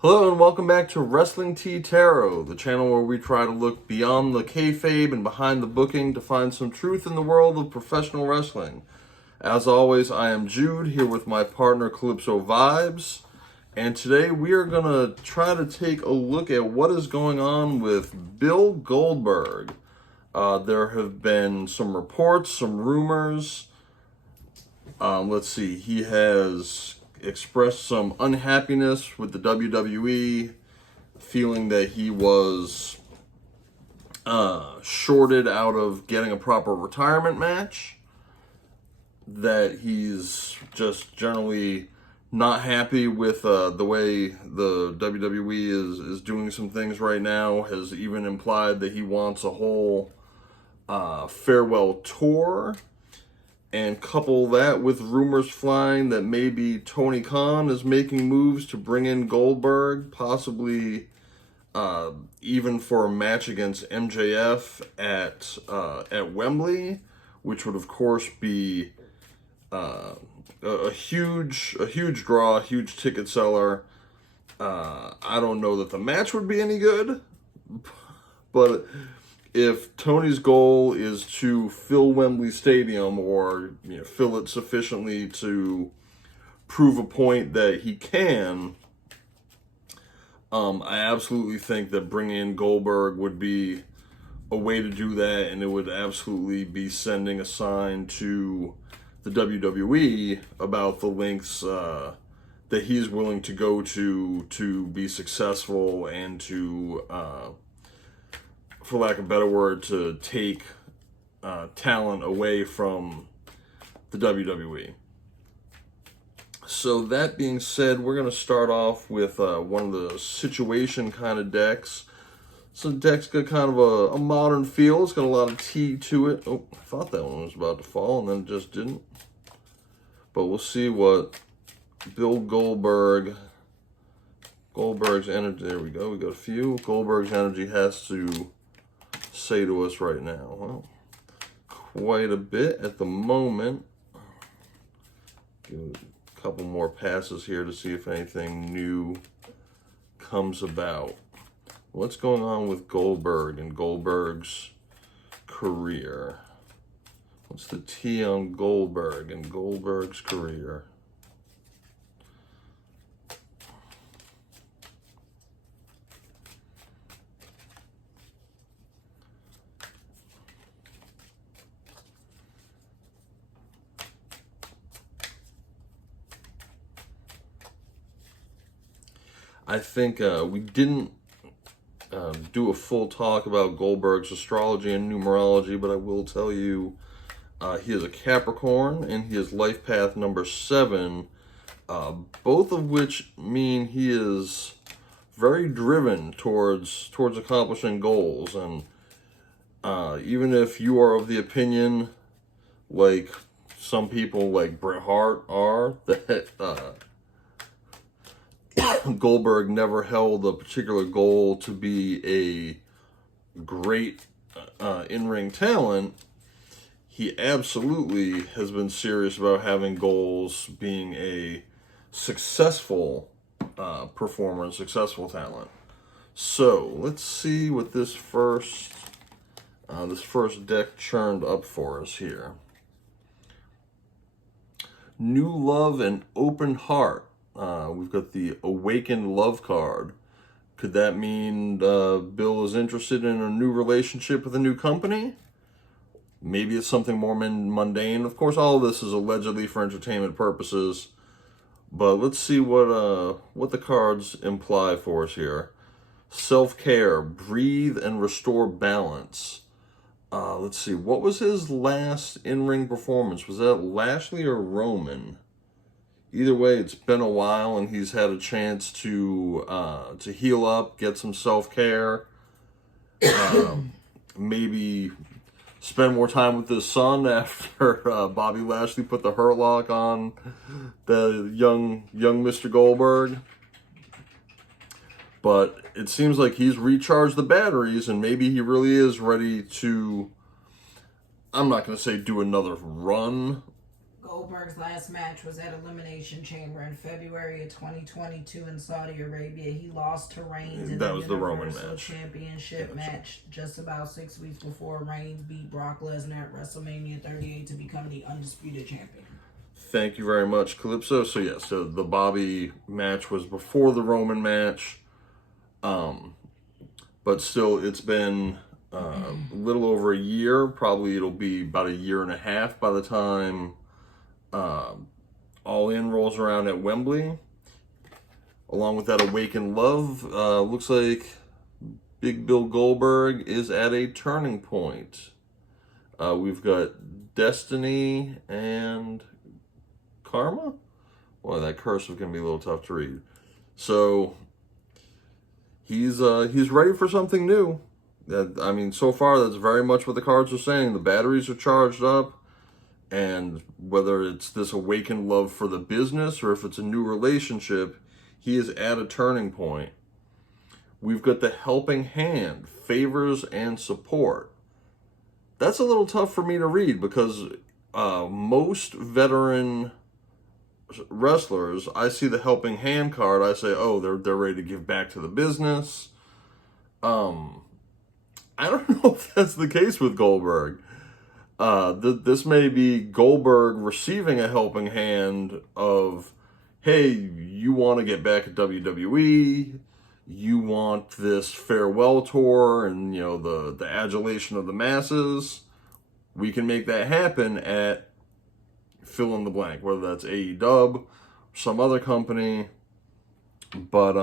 Hello and welcome back to Wrestling Tea Tarot, the channel where we try to look beyond the kayfabe and behind the booking to find some truth in the world of professional wrestling. As always, I am Jude, here with my partner Calypso Vibes, and today we are going to try to take a look at what is going on with Bill Goldberg. There have been some reports, some rumors. Let's see, he has expressed some unhappiness with the WWE, feeling that he was shorted out of getting a proper retirement match, that he's just generally not happy with the way the WWE is doing some things right now, has even implied that he wants a whole farewell tour. And couple that with rumors flying that maybe Tony Khan is making moves to bring in Goldberg, possibly even for a match against MJF at Wembley, which would of course be a huge draw, a huge ticket seller. I don't know that the match would be any good, but if Tony's goal is to fill Wembley Stadium, or fill it sufficiently to prove a point that he can, I absolutely think that bringing in Goldberg would be a way to do that, and it would absolutely be sending a sign to the WWE about the lengths that he's willing to go to be successful and to for lack of a better word, to take talent away from the WWE. So that being said, we're going to start off with one of the situation kind of decks. So the deck's got kind of a modern feel. It's got a lot of tea to it. Oh, I thought that one was about to fall, and then it just didn't. But we'll see what Bill Goldberg's energy, there we go, we got a few. Goldberg's energy has to say to us right now. Well, quite a bit at the moment. Give a couple more passes here to see if anything new comes about. What's going on with Goldberg and Goldberg's career? What's the T on Goldberg and Goldberg's career? I think we didn't do a full talk about Goldberg's astrology and numerology, but I will tell you he is a Capricorn and he is life path number 7, both of which mean he is very driven towards accomplishing goals. And even if you are of the opinion, like some people like Bret Hart are, that Goldberg never held a particular goal to be a great in-ring talent, he absolutely has been serious about having goals, being a successful performer and successful talent. So let's see what this first deck churned up for us here. New love and open heart. We've got the Awakened Love card. Could that mean Bill is interested in a new relationship with a new company? Maybe it's something more mundane. Of course, all of this is allegedly for entertainment purposes, but let's see what the cards imply for us here. Self-care, breathe and restore balance. Let's see, what was his last in-ring performance? Was that Lashley or Roman? Either way, it's been a while, and he's had a chance to heal up, get some self-care, maybe spend more time with his son after Bobby Lashley put the Hurt Lock on the young Mr. Goldberg. But it seems like he's recharged the batteries, and maybe he really is ready to, I'm not going to say do another run Goldberg's last match was at Elimination Chamber in February of 2022 in Saudi Arabia. He lost to Reigns in That the was the Roman Universal match. Championship match just about 6 weeks before Reigns beat Brock Lesnar at WrestleMania 38 to become the undisputed champion. Thank you very much, Calypso. So yeah, so the Bobby match was before the Roman match, but still, it's been a little over a year. Probably it'll be about a year and a half by the time All In rolls around at Wembley. Along with that Awakened Love, looks like Big Bill Goldberg is at a turning point. We've got Destiny and Karma? Well, that cursive can be a little tough to read. So he's ready for something new. I mean, so far that's very much what the cards are saying. The batteries are charged up, and whether it's this awakened love for the business or if it's a new relationship, he is at a turning point. We've got the helping hand, favors and support. That's a little tough for me to read because most veteran wrestlers, I see the helping hand card, I say, oh, they're ready to give back to the business. I don't know if that's the case with Goldberg. This may be Goldberg receiving a helping hand of, hey, you want to get back at WWE, you want this farewell tour and, you know, the adulation of the masses. We can make that happen at fill in the blank, whether that's AEW, some other company. But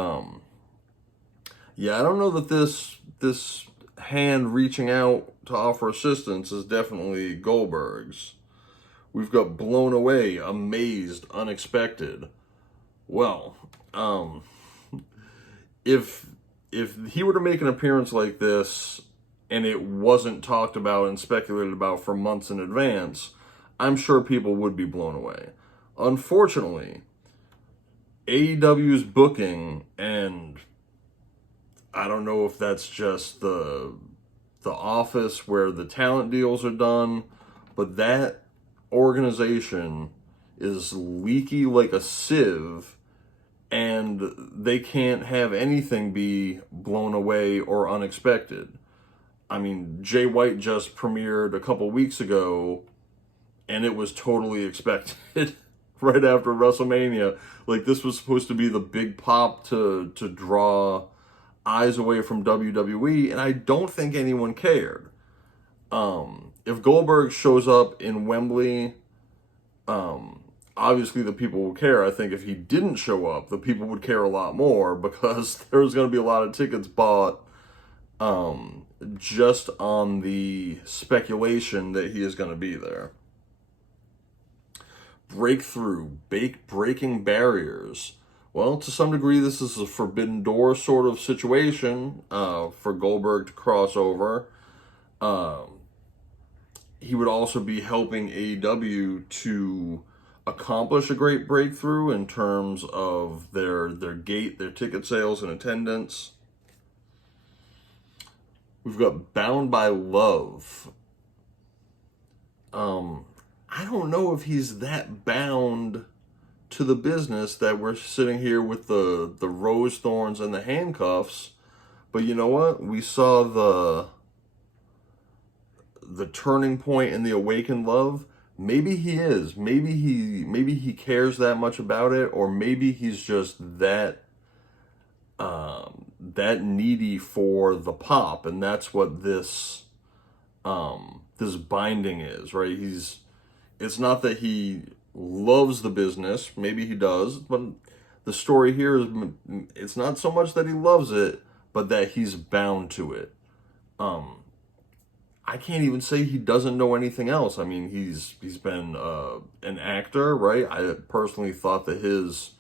yeah, I don't know that this hand reaching out to offer assistance is definitely Goldberg's. We've got blown away, amazed, unexpected. Well, if he were to make an appearance like this and it wasn't talked about and speculated about for months in advance, I'm sure people would be blown away. Unfortunately, AEW's booking, and I don't know if that's just the office where the talent deals are done, but that organization is leaky like a sieve, and they can't have anything be blown away or unexpected. I mean, Jay White just premiered a couple weeks ago, and it was totally expected right after WrestleMania. Like, this was supposed to be the big pop to draw eyes away from WWE, and I don't think anyone cared. If Goldberg shows up in Wembley, obviously the people will care. I think if he didn't show up, the people would care a lot more because there's going to be a lot of tickets bought just on the speculation that he is going to be there. Breakthrough, breaking barriers. Well, to some degree, this is a forbidden door sort of situation for Goldberg to cross over. He would also be helping AEW to accomplish a great breakthrough in terms of their ticket sales and attendance. We've got Bound by Love. I don't know if he's that bound to the business that we're sitting here with the rose thorns and the handcuffs. But you know what? We saw the turning point in the awakened love. Maybe he is. Maybe he cares that much about it, or maybe he's just that needy for the pop, and that's what this binding is, right? It's not that he loves the business, maybe he does, but the story here is it's not so much that he loves it, but that he's bound to it. I can't even say he doesn't know anything else. I mean, he's been an actor, right? I personally thought that his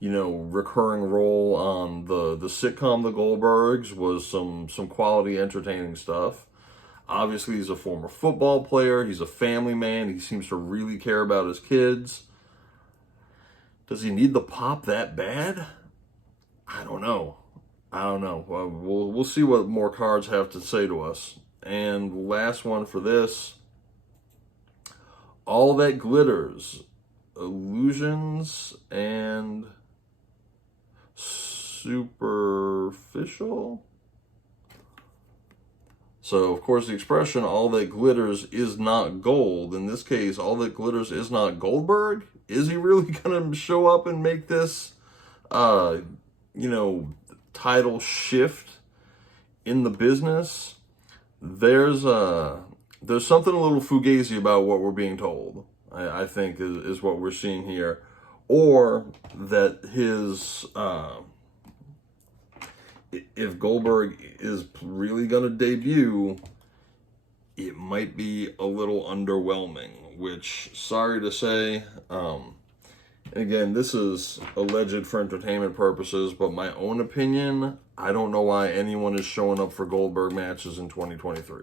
recurring role on the sitcom The Goldbergs was some quality entertaining stuff. Obviously, he's a former football player. He's a family man. He seems to really care about his kids. Does he need the pop that bad? I don't know. Well, we'll see what more cards have to say to us. And last one for this. All That Glitters. illusions and superficial. So, of course, the expression, all that glitters is not gold. In this case, all that glitters is not Goldberg. Is he really going to show up and make this, title shift in the business? There's something a little fugazi about what we're being told, I think, is what we're seeing here. Or that his... if Goldberg is really going to debut, it might be a little underwhelming, which, sorry to say, again, this is alleged for entertainment purposes, but my own opinion, I don't know why anyone is showing up for Goldberg matches in 2023.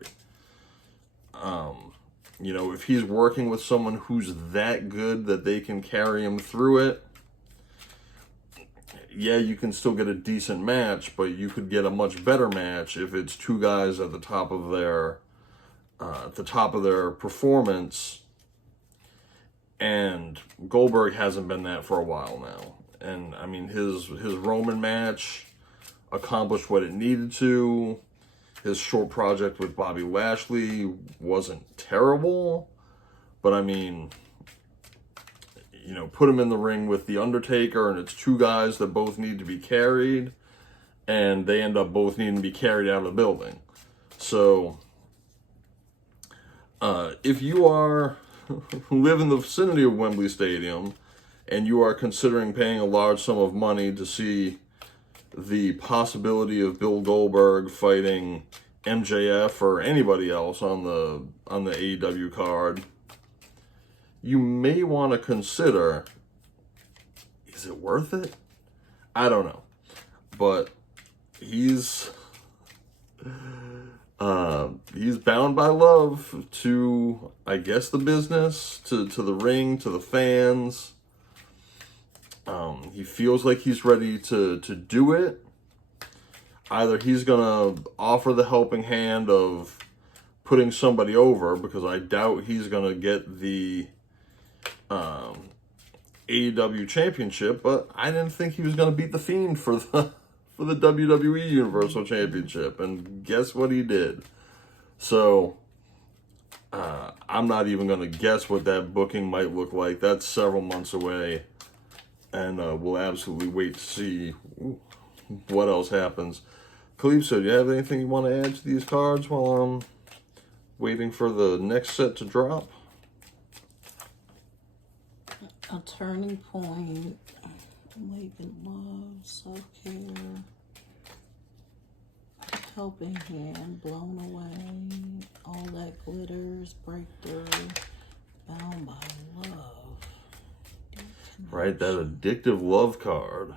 If he's working with someone who's that good that they can carry him through it, yeah, you can still get a decent match, but you could get a much better match if it's two guys at the top of their performance. And Goldberg hasn't been that for a while now. And I mean, his Roman match accomplished what it needed to. His short project with Bobby Lashley wasn't terrible, but I mean, put him in the ring with The Undertaker, and it's two guys that both need to be carried, and they end up both needing to be carried out of the building. So, if you live in the vicinity of Wembley Stadium, and you are considering paying a large sum of money to see the possibility of Bill Goldberg fighting MJF or anybody else on the AEW card, you may want to consider, is it worth it? I don't know. But he's bound by love to, I guess, the business, to the ring, to the fans. He feels like he's ready to do it. Either he's going to offer the helping hand of putting somebody over, because I doubt he's going to get the AEW championship, but I didn't think he was going to beat The Fiend for the WWE Universal Championship, and guess what he did? So I'm not even going to guess what that booking might look like. That's several months away, and we'll absolutely wait to see what else happens. Calypso, do you have anything you want to add to these cards while I'm waiting for the next set to drop? A turning point, awakened love, self-care, helping hand, blown away, all that glitters, breakthrough, bound by love. Right, that addictive love card.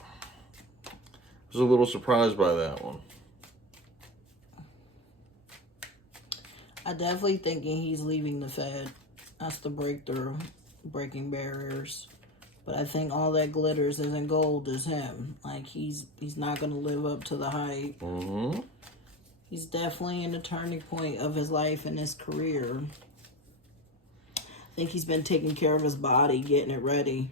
I was a little surprised by that one. I definitely thinking he's leaving the Fed. That's the breakthrough, breaking barriers. But I think all that glitters isn't gold is him. Like, he's not going to live up to the hype. Mm-hmm. He's definitely in the turning point of his life and his career. I think he's been taking care of his body, getting it ready.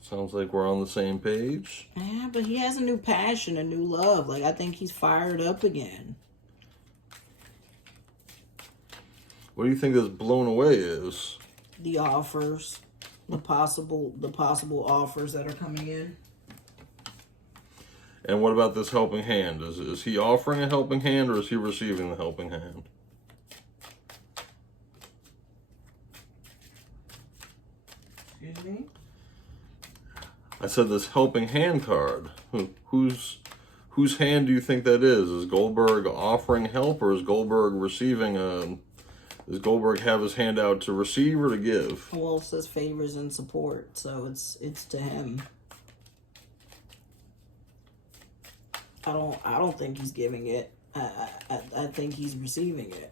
Sounds like we're on the same page. Yeah, but he has a new passion, a new love. Like, I think he's fired up again. What do you think this blown away is? The offers, the possible offers that are coming in. And what about this helping hand? Is he offering a helping hand, or is he receiving the helping hand? Excuse me? I said this helping hand card. Whose hand do you think that is? Is Goldberg offering help, or is Goldberg receiving a... Does Goldberg have his hand out to receive or to give? Well, it says favors and support, so it's to him. I don't think he's giving it. I think he's receiving it.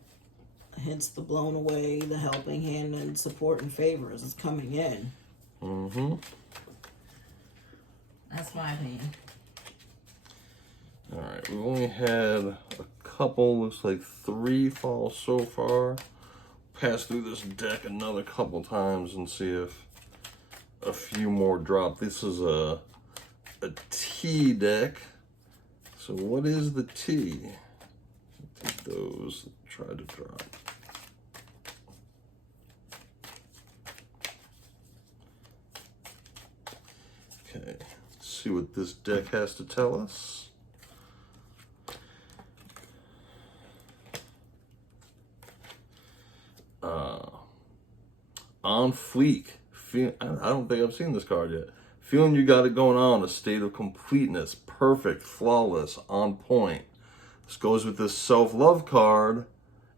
Hence the blown away, the helping hand, and support and favors is coming in. Mm-hmm. That's my opinion. All right, we've only had a couple, looks like 3 falls so far. pass through this deck another couple times and see if a few more drop. This is a T deck. So what is the T? Take those that tried to drop. Okay, let's see what this deck has to tell us. On fleek. I don't think I've seen this card yet. Feeling you got it going on, a state of completeness, perfect, flawless, on point. This goes with this self-love card,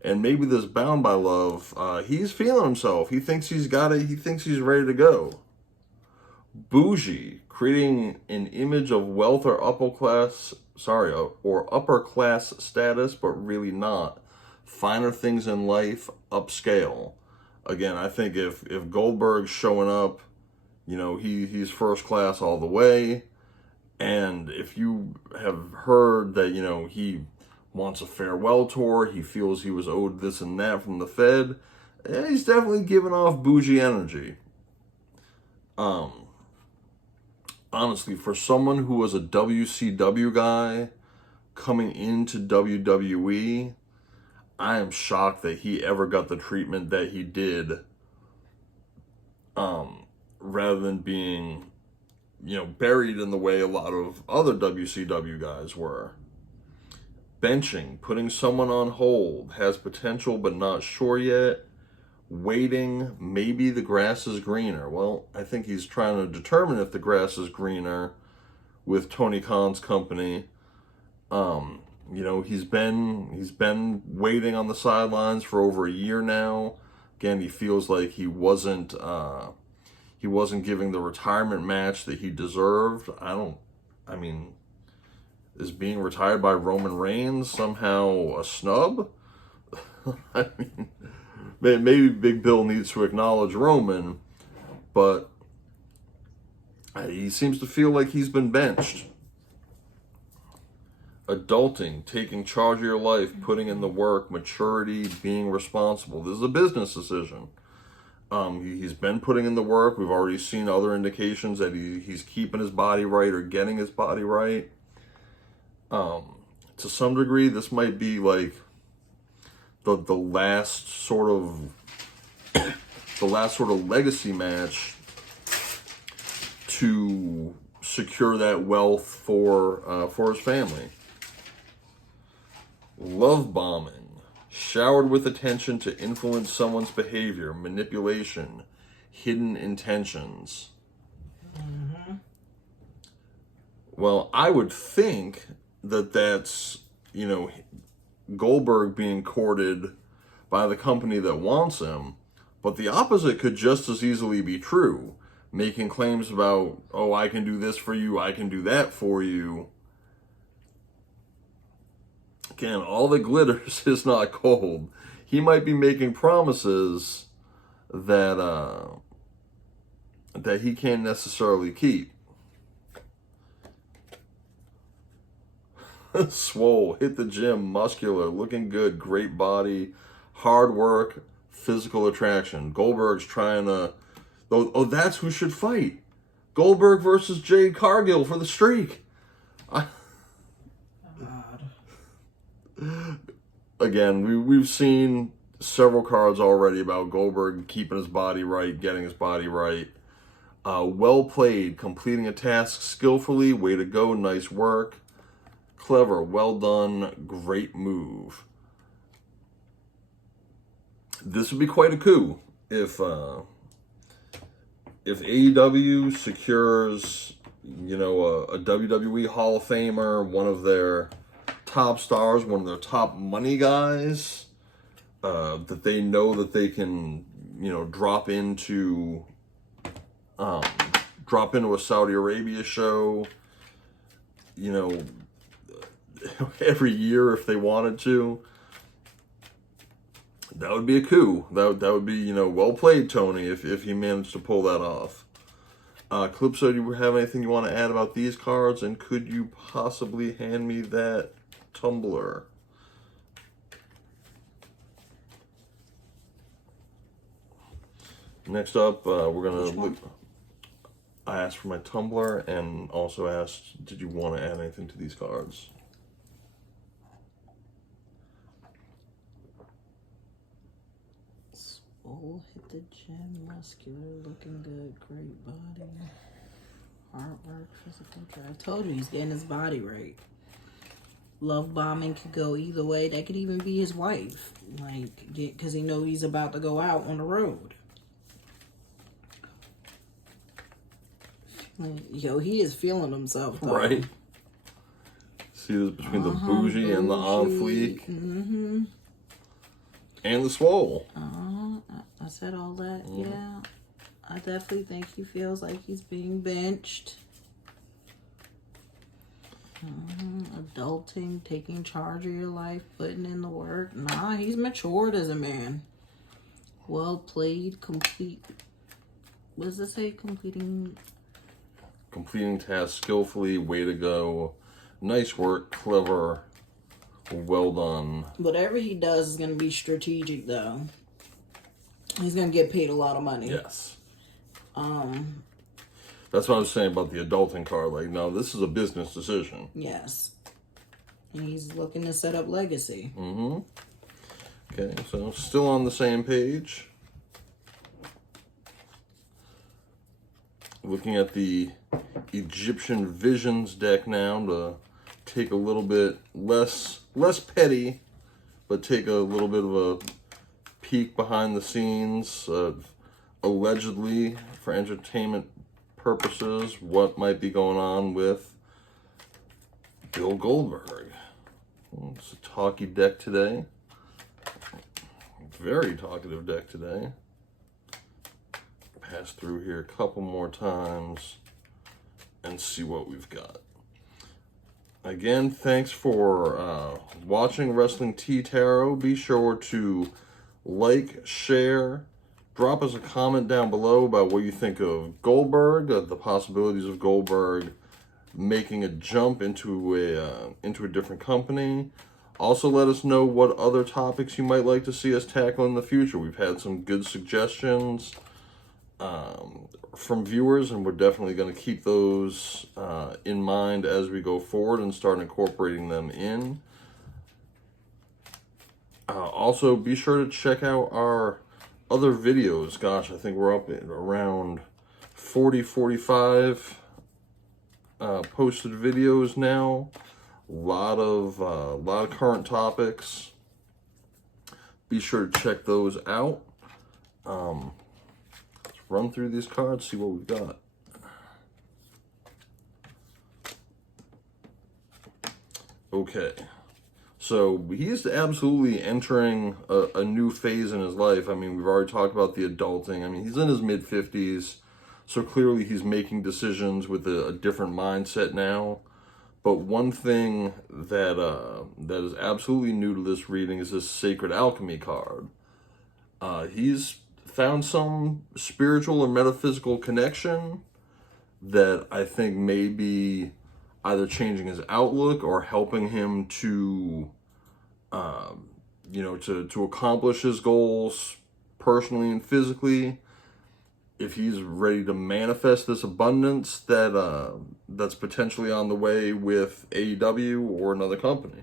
and maybe this bound by love. He's feeling himself. He thinks he's got it. He thinks he's ready to go. Bougie, creating an image of wealth or upper class status, but really not. Finer things in life, upscale. Again, I think if Goldberg's showing up, you know, he's first class all the way. And if you have heard that, you know, he wants a farewell tour, he feels he was owed this and that from the Fed, he's definitely giving off bougie energy. Honestly, for someone who was a WCW guy coming into WWE, I am shocked that he ever got the treatment that he did, rather than being, you know, buried in the way a lot of other WCW guys were. Benching, putting someone on hold, has potential but not sure yet. Waiting, maybe the grass is greener. Well, I think he's trying to determine if the grass is greener with Tony Khan's company. You know, he's been waiting on the sidelines for over a year now. Again, he feels like he wasn't giving the retirement match that he deserved. I mean, is being retired by Roman Reigns somehow a snub? I mean, maybe Big Bill needs to acknowledge Roman, but he seems to feel like he's been benched. Adulting, taking charge of your life, putting in the work, maturity, being responsible. This is a business decision. He's been putting in the work. We've already seen other indications that he's keeping his body right or getting his body right. To some degree, this might be like the last sort of legacy match to secure that wealth for his family. Love bombing, showered with attention to influence someone's behavior, manipulation, hidden intentions. Mm-hmm. Well, I would think that that's, you know, Goldberg being courted by the company that wants him, but the opposite could just as easily be true. Making claims about, oh, I can do this for you, I can do that for you. Again, all that glitters is not gold. He might be making promises that he can't necessarily keep. Swole, hit the gym, muscular, looking good, great body, hard work, physical attraction. Goldberg's trying to... Oh, that's who should fight. Goldberg versus Jade Cargill for the streak. Again, we've seen several cards already about Goldberg keeping his body right, getting his body right. Well played, completing a task skillfully, way to go, nice work. Clever, well done, great move. This would be quite a coup if AEW secures, you know, a WWE Hall of Famer, one of their top stars, one of their top money guys, that they know that they can, you know, drop into a Saudi Arabia show, you know, every year if they wanted to. That would be a coup. That would be, you know, well played, Tony, if he managed to pull that off. Calypso, do you have anything you want to add about these cards? And could you possibly hand me that tumbler? Next up, we're Which gonna one? look. I asked for my tumbler and also asked, did you want to add anything to these cards? Swole hit the gym, muscular, looking good, great body, artwork, physical drive. I told you he's getting his body right. Love bombing could go either way. That could even be his wife, like, because he know he's about to go out on the road. Yo, he is feeling himself, though. Right. See this between the bougie and the on fleek. Mm-hmm. And the swole. I said all that. Yeah. I definitely think he feels like he's being benched. Adulting, taking charge of your life, putting in the work. Nah, he's matured as a man. Well played, complete. What does it say? Completing Tasks skillfully, way to go. Nice work, clever, well done. whatever he does is going to be strategic, though. He's going to get paid a lot of money. Yes. That's what I was saying about the adulting card. Like, no, this is a business decision. Yes. And he's looking to set up legacy. Mm-hmm. Okay, so still on the same page. Looking at the Egyptian Visions deck now to take a little bit less petty, but take a little bit of a peek behind the scenes of allegedly for entertainment purposes what might be going on with Bill Goldberg. It's a talky deck today. Very talkative deck today. Pass through here a couple more times and see what we've got. Again, thanks for watching Wrestling Tea Tarot. Be sure to like, share, drop us a comment down below about what you think of Goldberg, the possibilities of Goldberg making a jump into a different company. Also, let us know what other topics you might like to see us tackle in the future. We've had some good suggestions from viewers, and we're definitely going to keep those in mind as we go forward and start incorporating them in. Also, be sure to check out our other videos. Gosh, I think we're up at around 45 posted videos now. A lot of current topics. Be sure to check those out. Let's run through these cards, see what we've got. Okay. So he's absolutely entering a new phase in his life. I mean, we've already talked about the adulting. I mean, he's in his mid-50s, so clearly he's making decisions with a different mindset now. But one thing that is absolutely new to this reading is this Sacred Alchemy card. He's found some spiritual or metaphysical connection that I think may be either changing his outlook or helping him to, to accomplish his goals personally and physically. If he's ready to manifest this abundance that's potentially on the way with AEW or another company.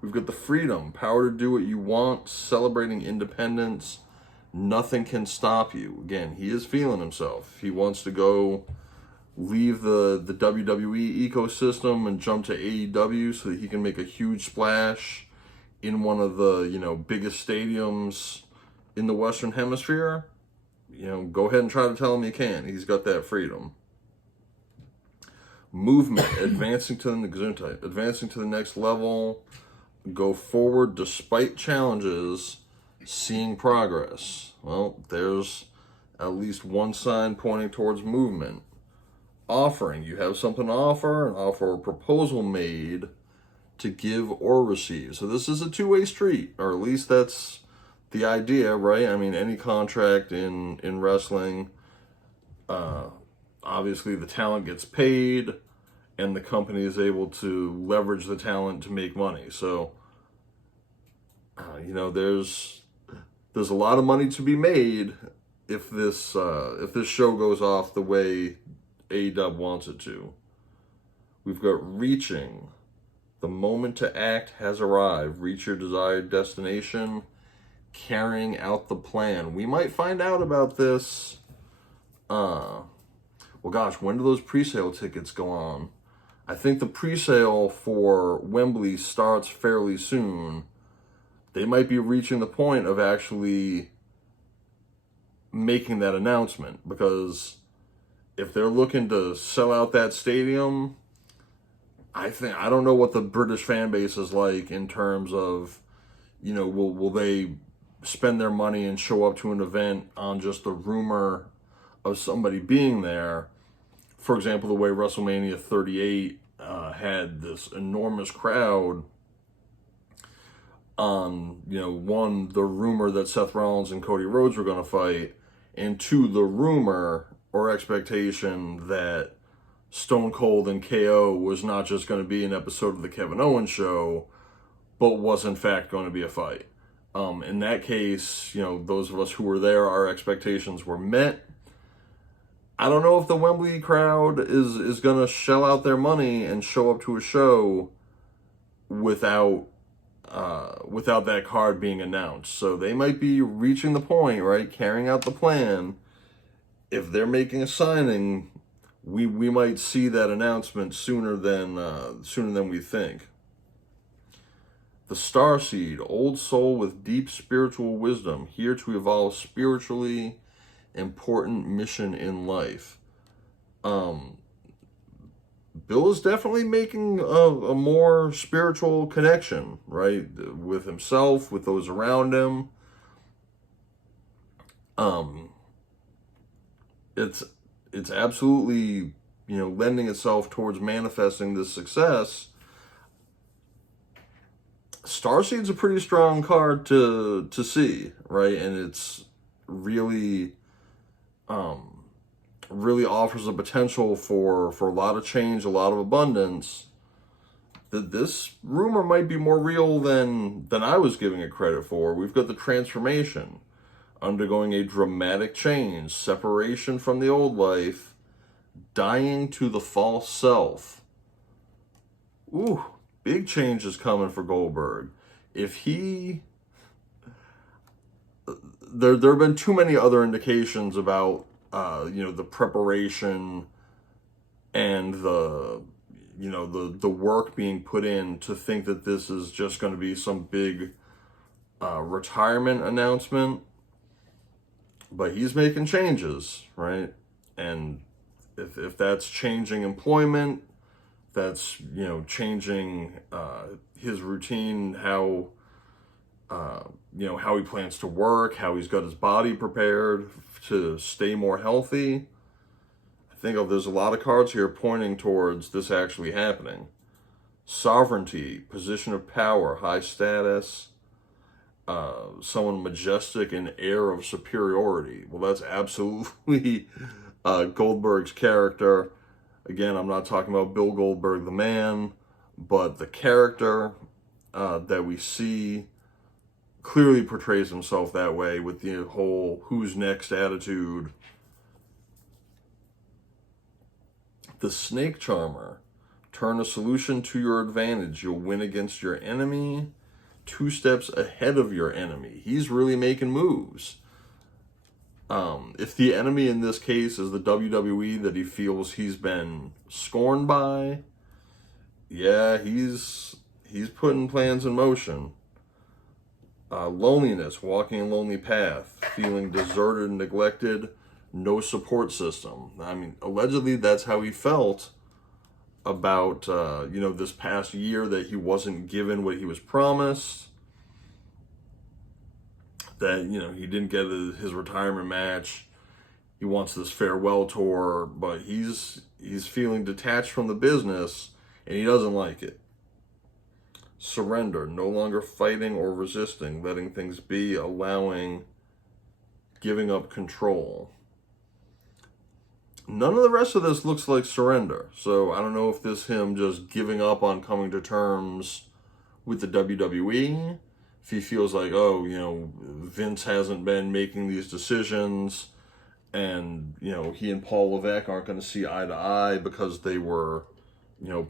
We've got the freedom, power to do what you want, celebrating independence. Nothing can stop you. Again, he is feeling himself. He wants to go leave the WWE ecosystem and jump to AEW so that he can make a huge splash in one of the, biggest stadiums in the Western Hemisphere. Go ahead and try to tell him you can. He's got that freedom. Movement, advancing to the next level. Go forward despite challenges, seeing progress. Well, there's at least one sign pointing towards movement. Offering, you have something to offer, an offer or proposal made to give or receive. So this is a two-way street, or at least that's the idea, right? I mean, any contract in wrestling, obviously the talent gets paid and the company is able to leverage the there's there's a lot of money to be made if this show goes off the way AEW wants it to. We've got reaching. The moment to act has arrived. Reach your desired destination. Carrying out the plan. We might find out about this. Well, gosh, when do those pre-sale tickets go on? I think the pre-sale for Wembley starts fairly soon. They might be reaching the point of actually making that announcement, because if they're looking to sell out that stadium, I don't know what the British fan base is like in terms of, will they spend their money and show up to an event on just the rumor of somebody being there? For example, the way WrestleMania 38 had this enormous crowd on, one, the rumor that Seth Rollins and Cody Rhodes were going to fight, and two, the rumor or expectation that Stone Cold and KO was not just going to be an episode of the Kevin Owens show, but was in fact going to be a fight. In that case, those of us who were there, our expectations were met. I don't know if the Wembley crowd is going to shell out their money and show up to a show without that card being announced. So they might be reaching the point, right? Carrying out the plan. If they're making a signing, we might see that announcement sooner than we think. The Starseed, old soul with deep spiritual wisdom, here to evolve spiritually important mission in life. Bill is definitely making a more spiritual connection, right? With himself, with those around him. It's absolutely, lending itself towards manifesting this success. Starseed's a pretty strong card to see, right? And it's really offers a potential for a lot of change, a lot of abundance. That this rumor might be more real than I was giving it credit for. We've got the transformation, undergoing a dramatic change, separation from the old life, dying to the false self. Ooh, big change is coming for Goldberg. There have been too many other indications about the preparation and the work being put in to think that this is just going to be some big retirement announcement. But he's making changes, right? And if that's changing employment, that's changing his routine, how he plans to work, how he's got his body prepared to stay more healthy. I think there's a lot of cards here pointing towards this actually happening. Sovereignty, position of power, high status, someone majestic and air of superiority. Well, that's absolutely Goldberg's character. Again, I'm not talking about Bill Goldberg, the man, but the character that we see clearly portrays himself that way with the whole who's next attitude. The Snake Charmer. Turn a solution to your advantage. You'll win against your enemy 2 steps ahead of your enemy. He's really making moves. If the enemy in this case is the WWE that he feels he's been scorned by, yeah, he's putting plans in motion. Loneliness, walking a lonely path, feeling deserted and neglected, no support system. I mean, allegedly that's how he felt about, this past year, that he wasn't given what he was promised, that, he didn't get his retirement match. He wants this farewell tour, but he's feeling detached from the business and he doesn't like it. Surrender, no longer fighting or resisting, letting things be, allowing, giving up control. None of the rest of this looks like surrender. So I don't know if this him just giving up on coming to terms with the WWE, if he feels like, oh, Vince hasn't been making these decisions, and he and Paul Levesque aren't going to see eye to eye because they were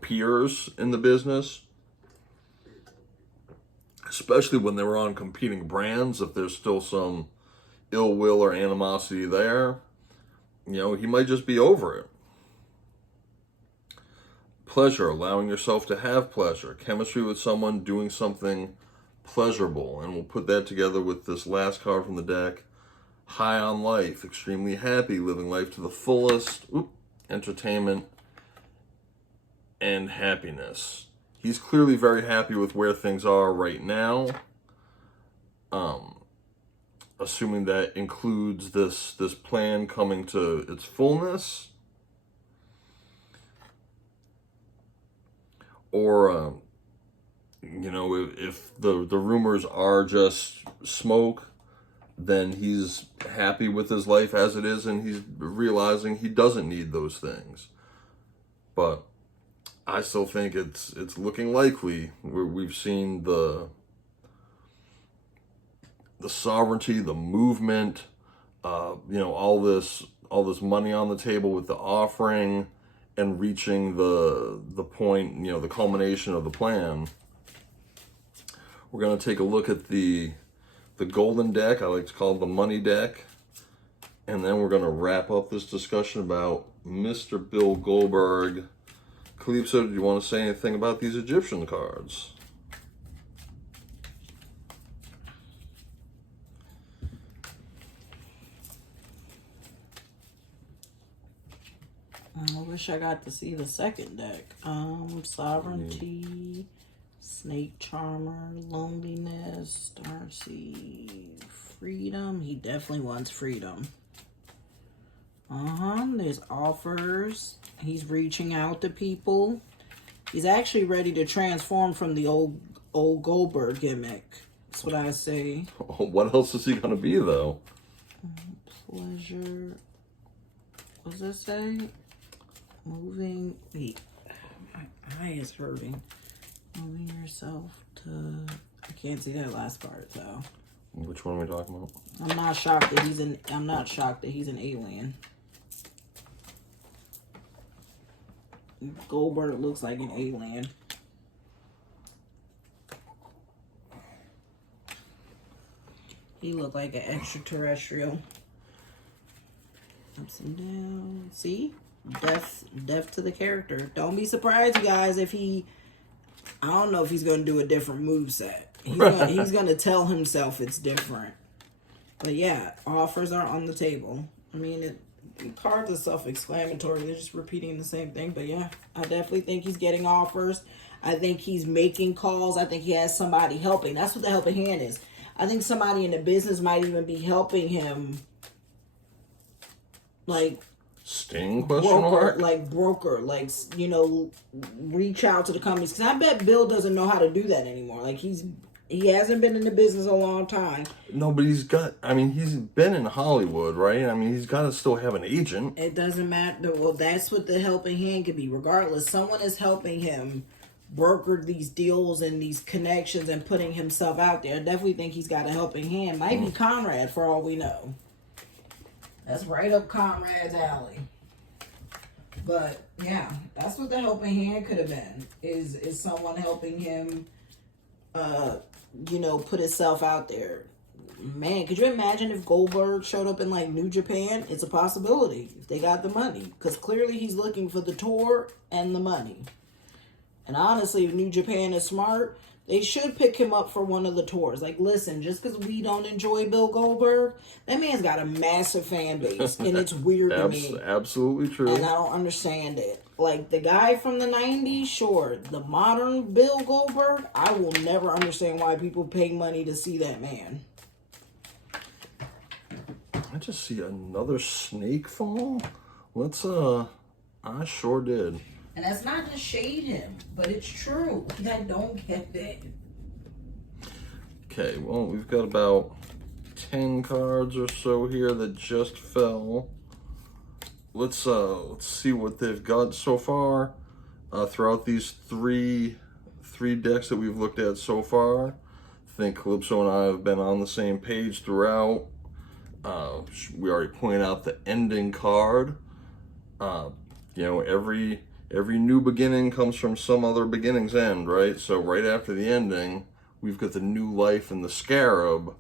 peers in the business, especially when they were on competing brands. If there's still some ill will or animosity there, he might just be over it. Pleasure, allowing yourself to have pleasure. Chemistry with someone, doing something pleasurable. And we'll put that together with this last card from the deck. High on life, extremely happy, living life to the fullest. Entertainment and happiness. He's clearly very happy with where things are right now. Assuming that includes this plan coming to its fullness. Or, if the rumors are just smoke, then he's happy with his life as it is, and he's realizing he doesn't need those things. But I still think it's looking likely. We've seen the sovereignty, the movement, all this money on the table with the offering, and reaching the point, the culmination of the plan. We're going to take a look at the golden deck. I like to call it the money deck. And then we're going to wrap up this discussion about Mr. Bill Goldberg. Calypso, do you want to say anything about these Egyptian cards? I wish I got to see the second deck. Sovereignty, Snake Charmer, Loneliness, Darcy, Freedom. He definitely wants freedom. There's offers. He's reaching out to people. He's actually ready to transform from the old Goldberg gimmick. That's what I say. What else is he going to be, though? Pleasure. What does it say? Moving. Wait. My eye is hurting. Moving yourself to. I can't see that last part, though. Which one are we talking about? I'm not shocked that he's an alien. Goldberg looks like an alien. He looked like an extraterrestrial. Ups and down. See? Death to the character. Don't be surprised, you guys, if I don't know if he's going to do a different moveset. He's going to tell himself it's different. But yeah, offers are on the table. I mean, the cards are self-explanatory. They're just repeating the same thing. But yeah, I definitely think he's getting offers. I think he's making calls. I think he has somebody helping. That's what the helping hand is. I think somebody in the business might even be helping him. Like... Sting question mark? Broker, reach out to the companies. Because I bet Bill doesn't know how to do that anymore. Like, he hasn't been in the business a long time. No, but he's been in Hollywood, right? I mean, he's got to still have an agent. It doesn't matter. Well, that's what the helping hand could be. Regardless, someone is helping him broker these deals and these connections and putting himself out there. I definitely think he's got a helping hand. Might be Conrad, for all we know. That's right up Conrad's alley. But yeah, that's what the helping hand could have been. Is someone helping him put himself out there. Man, could you imagine if Goldberg showed up in New Japan? It's a possibility if they got the money. Because clearly he's looking for the tour and the money. And honestly, if New Japan is smart, they should pick him up for one of the tours. Listen, just because we don't enjoy Bill Goldberg, that man's got a massive fan base, and it's weird to me. Absolutely true. And I don't understand it. The guy from the 90s, sure. The modern Bill Goldberg, I will never understand why people pay money to see that man. I just see another snake fall. I sure did. And that's not to shade him, but it's true. I don't get it. Okay, well, we've got about 10 cards or so here that just fell. Let's see what they've got so far throughout these three decks that we've looked at so far. think Calypso and I have been on the same page throughout. We already pointed out the ending card. Every new beginning comes from some other beginning's end, right? So right after the ending, we've got the new life in the Scarab.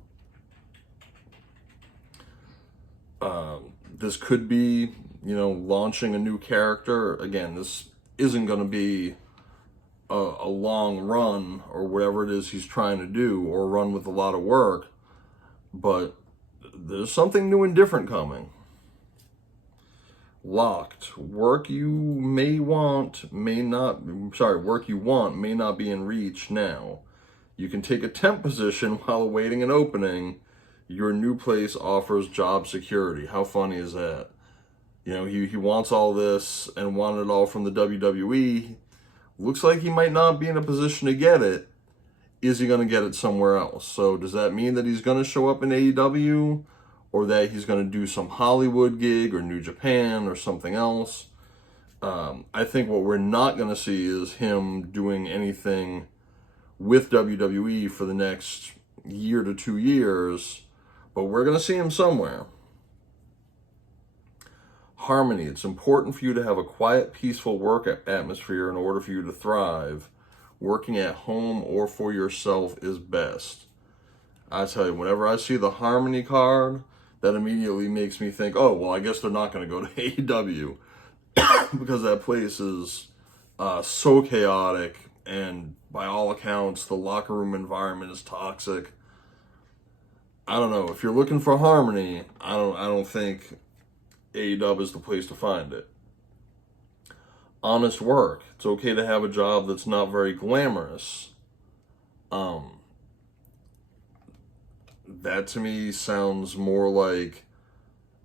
This could be, launching a new character. Again, this isn't going to be a long run or whatever it is he's trying to do, or run with a lot of work, but there's something new and different coming. Locked. Work you want may not be in reach now. You can take a temp position while awaiting an opening. Your new place offers job security. How funny is that? He wants all this and wanted it all from the WWE. Looks like he might not be in a position to get it. Is he going to get it somewhere else? So does that mean that he's going to show up in AEW, or that he's going to do some Hollywood gig or New Japan or something else? I think what we're not going to see is him doing anything with WWE for the next year to 2 years, but we're going to see him somewhere. Harmony. It's important for you to have a quiet, peaceful work atmosphere in order for you to thrive. Working at home or for yourself is best. I tell you, whenever I see the Harmony card, that immediately makes me think, oh, well, I guess they're not going to go to AEW because that place is so chaotic, and by all accounts, the locker room environment is toxic. I don't know. If you're looking for Harmony, I don't think AEW is the place to find it. Honest work. It's okay to have a job that's not very glamorous. That to me sounds more like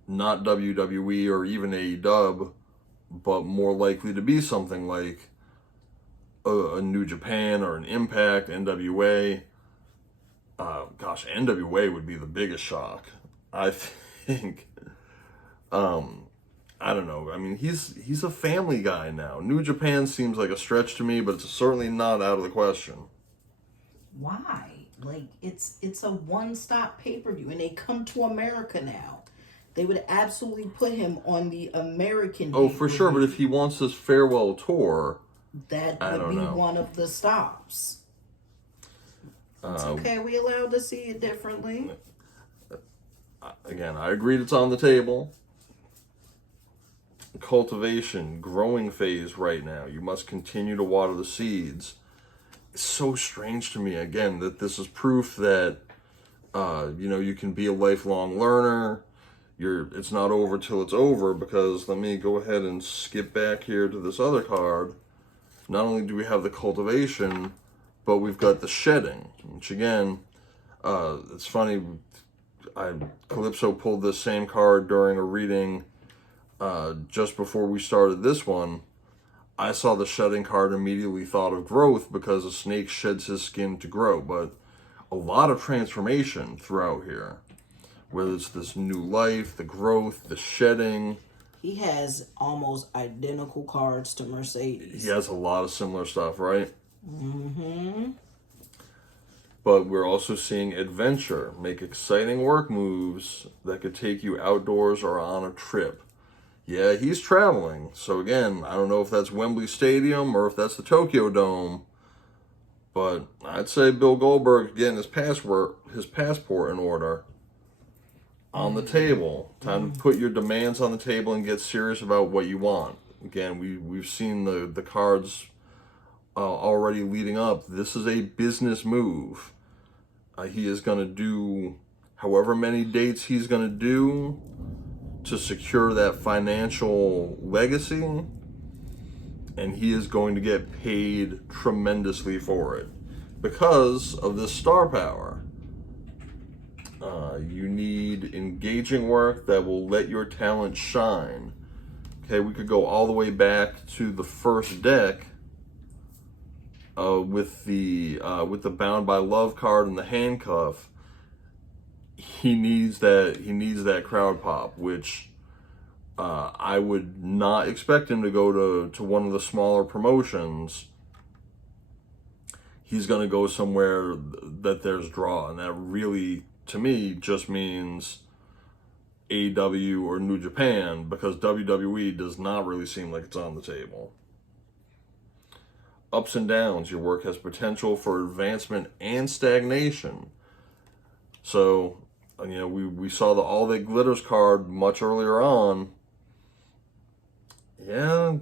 not WWE or even AEW, but more likely to be something like a New Japan or an Impact, NWA. NWA would be the biggest shock, I think. I don't know. I mean, he's a family guy now. New Japan seems like a stretch to me, but it's certainly not out of the question. Why? Like, it's a one-stop pay-per-view, and they come to America now. They would absolutely put him on the American. Oh, for sure. But if he wants this farewell tour, that would be one of the stops. It's okay. We allowed to see it differently. Again, I agreed it's on the table. Cultivation, growing phase right now. You must continue to water the seeds. It's so strange to me, again, that this is proof that, you can be a lifelong learner. It's not over till it's over, because let me go ahead and skip back here to this other card. Not only do we have the cultivation, but we've got the shedding, which again, it's funny, Calypso pulled this same card during a reading just before we started this one. I saw the shedding card, immediately thought of growth, because a snake sheds his skin to grow, but a lot of transformation throughout here. Whether it's this new life, the growth, the shedding. He has almost identical cards to Mercedes. He has a lot of similar stuff, right? Mm-hmm. But we're also seeing adventure. Make exciting work moves that could take you outdoors or on a trip. Yeah, he's traveling. So again, I don't know if that's Wembley Stadium or if that's the Tokyo Dome. But I'd say Bill Goldberg getting his passport in order. On the table. Time to put your demands on the table and get serious about what you want. Again, we've seen the cards already leading up. This is a business move. He is going to do however many dates he's going to do to secure that financial legacy, and he is going to get paid tremendously for it because of this star power. You need engaging work that will let your talent shine. Okay, we could go all the way back to the first deck with the Bound by Love card and the handcuff. He needs that crowd pop, which I would not expect him to go to one of the smaller promotions. he's going to go somewhere that there's draw. And that really, to me, just means AEW or New Japan, because WWE does not really seem like it's on the table. Ups and downs. Your work has potential for advancement and stagnation. So, we saw the All That Glitters card much earlier on. Yeah,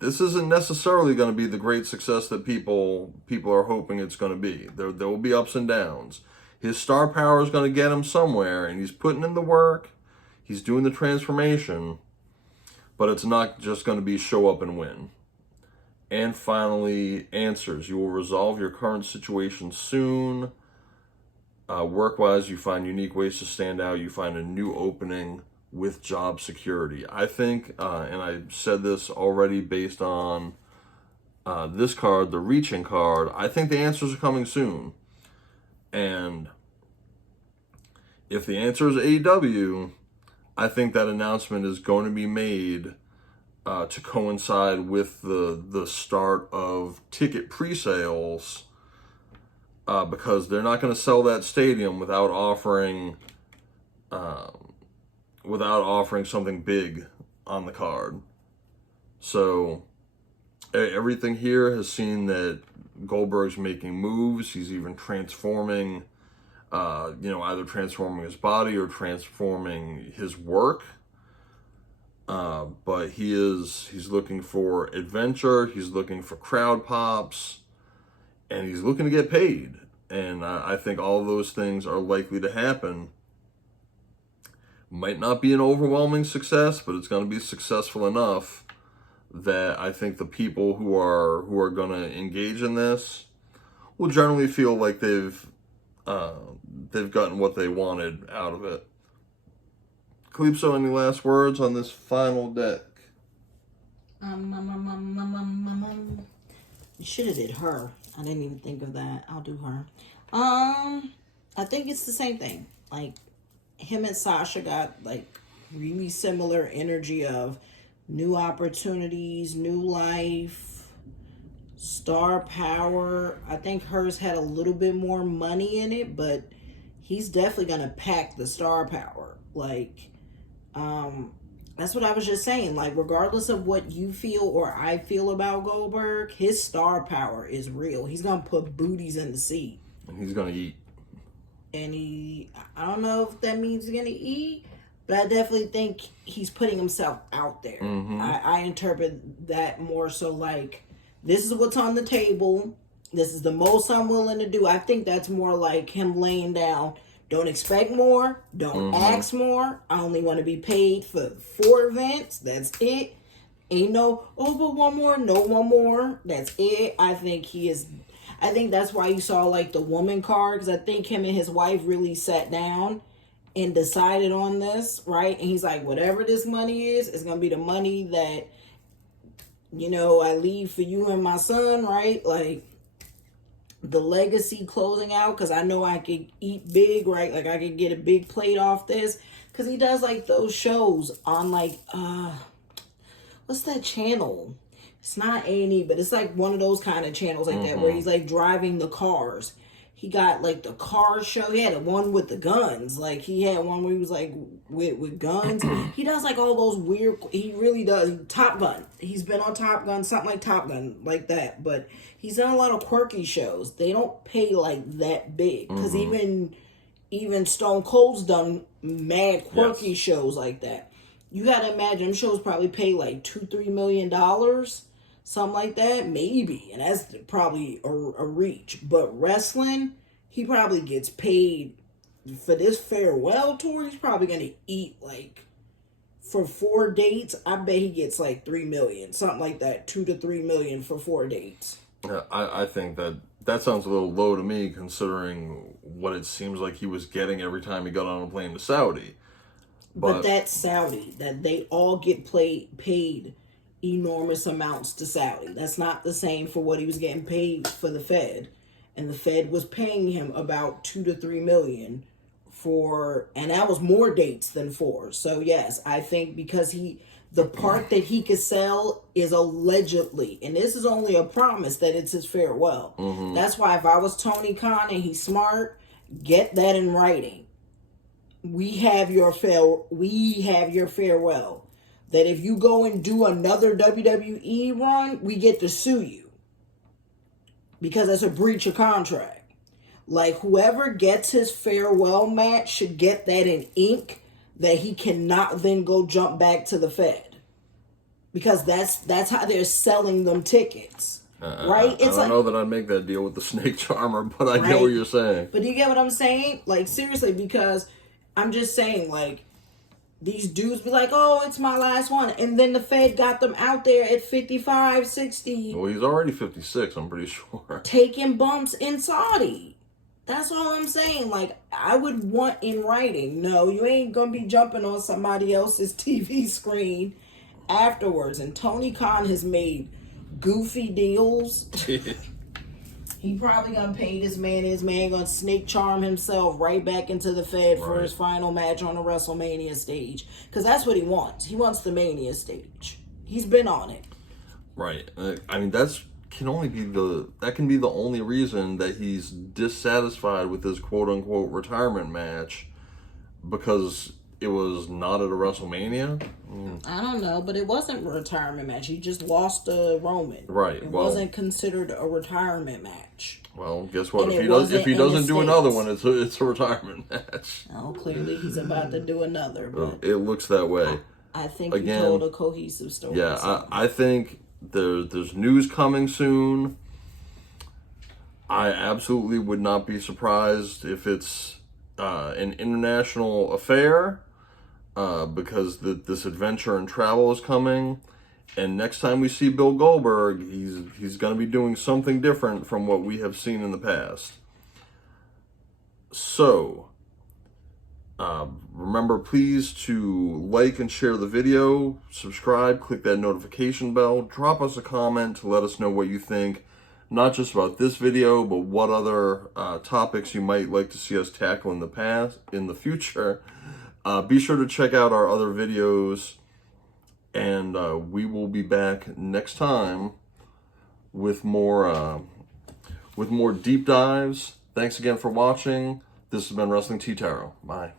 this isn't necessarily going to be the great success that people are hoping it's going to be. There will be ups and downs. His star power is going to get him somewhere, and he's putting in the work. He's doing the transformation, but it's not just going to be show up and win. And finally, answers. You will resolve your current situation soon. Work-wise, you find unique ways to stand out. You find a new opening with job security. I think, and I said this already based on this card, the reaching card, I think the answers are coming soon. And if the answer is AEW, I think that announcement is going to be made to coincide with the start of ticket pre-sales, because they're not going to sell that stadium without offering something big on the card. So everything here has seen that Goldberg's making moves. He's even transforming, either transforming his body or transforming his work. But he's looking for adventure. He's looking for crowd pops, and he's looking to get paid. And I think all of those things are likely to happen. Might not be an overwhelming success, but it's going to be successful enough that I think the people who are going to engage in this will generally feel like they've gotten what they wanted out of it. Calypso, any last words on this final deck? You should have did her. I didn't even think of that. I'll do her. I think it's the same thing. Like, him and Sasha got like really similar energy of new opportunities, new life, star power. I think hers had a little bit more money in it, but he's definitely gonna pack the star power. Like, that's what I was just saying. Like, regardless of what you feel or I feel about Goldberg, his star power is real. He's gonna put booties in the seat. And he's gonna eat. And I don't know if that means he's gonna eat, but I definitely think he's putting himself out there. Mm-hmm. I interpret that more so like, this is what's on the table. This is the most I'm willing to do. I think that's more like him laying down. Don't expect more. Don't ask more. I only want to be paid for 4 events. That's it. Ain't no, but one more. No, one more. That's it. I think that's why you saw like the woman card, because I think him and his wife really sat down and decided on this, right? And he's like, whatever this money is, it's going to be the money that, I leave for you and my son, right? Like, the legacy closing out, because I know I could eat big, right? Like, I could get a big plate off this, because he does like those shows on like what's that channel? It's not A&E, but it's like one of those kind of channels like that, where he's like driving the cars. He got like the car show. He had one with the guns. Like, he had one where he was like with guns. He does like all those weird, he really does. Top Gun. He's been on Top Gun, something like Top Gun, like that. But he's done a lot of quirky shows. They don't pay like that big. Because even Stone Cold's done mad quirky shows like that. You gotta imagine them shows probably pay like $2-3 million. Something like that, maybe. And that's probably a reach. But wrestling, he probably gets paid for this farewell tour. He's probably going to eat like, for 4 dates, I bet he gets like $3 million. Something like that. $2 to $3 million for 4 dates. Yeah, I think that sounds a little low to me, considering what it seems like he was getting every time he got on a plane to Saudi. But that's Saudi. That they all get paid enormous amounts to Saudi. That's not the same for what he was getting paid for the Fed. And the Fed was paying him about $2 to $3 million and that was more dates than 4. So yes, I think because The part that he could sell is allegedly, and this is only a promise that it's his farewell. That's why if I was Tony Khan and he's smart, get that in writing. We have your farewell. That if you go and do another WWE run, we get to sue you. Because that's a breach of contract. Like, whoever gets his farewell match should get that in ink that he cannot then go jump back to the Fed. Because that's how they're selling them tickets. Right? I don't know that I'd make that deal with the snake charmer, but I get what you're saying. But do you get what I'm saying? Like, seriously, because I'm just saying, like, these dudes be like, oh, it's my last one. And then the Fed got them out there at 55, 60. Well, he's already 56, I'm pretty sure. Taking bumps in Saudi. That's all I'm saying. Like, I would want in writing, no, you ain't going to be jumping on somebody else's TV screen afterwards. And Tony Khan has made goofy deals. He probably gonna pay this man. His man gonna snake charm himself right back into the Fed for his final match on the WrestleMania stage. Because that's what he wants. He wants the Mania stage. He's been on it. Right. I mean, that can be the only reason that he's dissatisfied with his quote unquote retirement match, because it was not at a WrestleMania. I don't know, but it wasn't a retirement match. He just lost to Roman. Right. It wasn't considered a retirement match. Well, guess what? And If he doesn't do another one, it's a retirement match. Oh, clearly he's about to do another. But it looks that way. I think you told a cohesive story. Yeah, I think there's news coming soon. I absolutely would not be surprised if it's an international affair. Because this adventure and travel is coming, and next time we see Bill Goldberg, he's going to be doing something different from what we have seen in the past. So, remember, please, to like and share the video, subscribe, click that notification bell, drop us a comment to let us know what you think, not just about this video, but what other topics you might like to see us tackle in the future. Be sure to check out our other videos, and we will be back next time with more deep dives. Thanks again for watching. This has been Wrestling Tea Tarot. Bye.